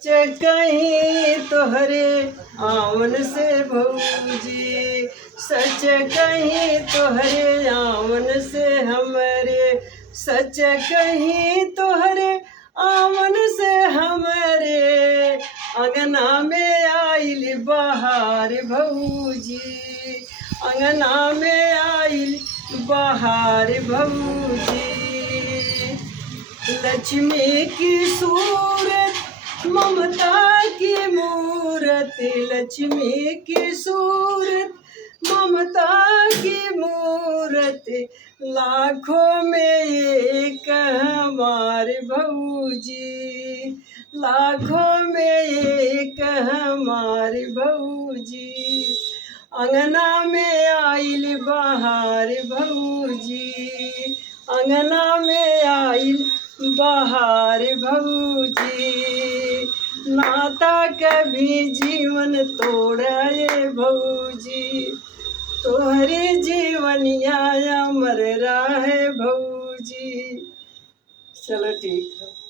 कहीं तोहरे आवन से भौजी, सच कहीं तोहरे आवन से हमरे, सच कहीं तोहरे आवन से हमरे, अंगना में आइल बहार भौजी, अंगना में आइल बहार भौजी। लक्ष्मी की सूरत ममता की मूरत, लक्ष्मी की सूरत ममता की मूरत, लाखों में एक हमारे भौजी, लाखों में एक हमारे भौजी, अंगना में आइल बहार भौजी, अंगना में आइल बहार भौजी। नाता कभी जीवन तोड़ाए भौजी, तोहरे जीवनिया अमर राहे भौजी। चलो ठीक है।